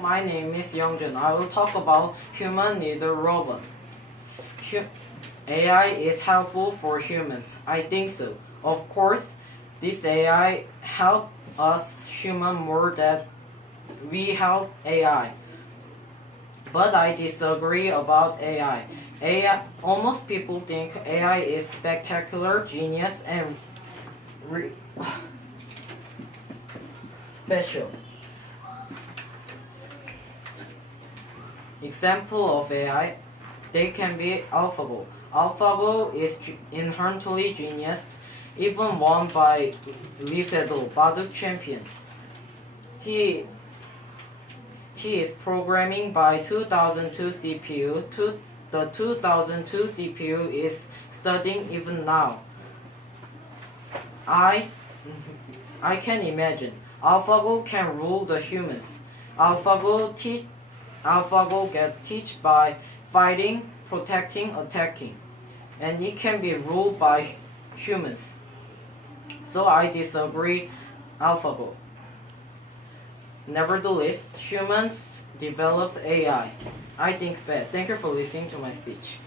My name is Youngjun. I will talk about human need a robot. AI is helpful for humans. I think so. Of course, this AI help us human more than we help AI. But I disagree about AI. Almost people think AI is spectacular, genius, and special. Example of AI, they can be AlphaGo. AlphaGo is inherently genius, even won by Lee Sedol, Baduk champion. He is programming by 2002 CPU. The 2002 CPU is studying even now. I can imagine. AlphaGo can rule the humans. AlphaGo get taught by fighting, protecting, attacking, and it can be ruled by humans. So I disagree AlphaGo. Nevertheless, humans developed AI. I think bad. Thank you for listening to my speech.